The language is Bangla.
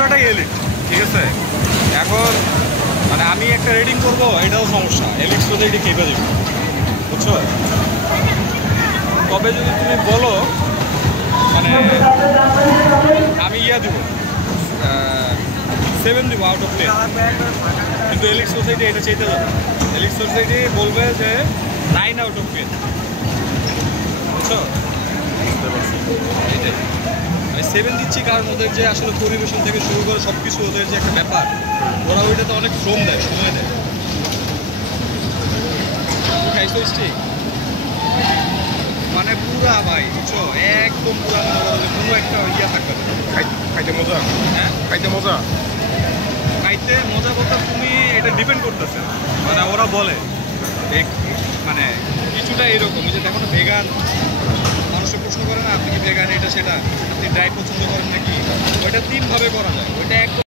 পুরোটাই এলিট, ঠিক আছে। এখন মানে আমি একটা রেডিং করবো, এটাও সমস্যা, এলিট সোসাইটি কেঁপে দেবে, বুঝছো। তবে যদি তুমি বলো মানে আমি দিব 7 দিব আউট অফ 10, কিন্তু এলিট সোসাইটি এটা চাইতে যাবে। এলিট সোসাইটি বলবে যে 9 আউট অফ 10, বুঝছো। এটাই আমি 7 দিচ্ছি, কারণ ওদের যে আসলে পরিবেশন থেকে শুরু করে সব কিছু ওদের যে একটা ব্যাপার, ওরা ওইটাতে অনেক শ্রম দেয়, সময় দেয়। খাইছো স্টিক মানে পুরা ভাই, বুঝছো, একদম পুরা কোনো একটা ইয়া থাকবে না। খাইতে মজা, হ্যাঁ খাইতে মজা। খাইতে মজা বলতে তুমি এটা ডিপেন্ড করতেছে, মানে ওরা বলে মানে কিছুটা এরকম যে দেখো না, ভেগান মানুষের প্রশ্ন করে না, আপনি কি ভেগান এটা সেটা, আপনি ড্রাই পছন্দ করেন নাকি, ওইটা 3 ভাবে করা যায়, ওইটা একদম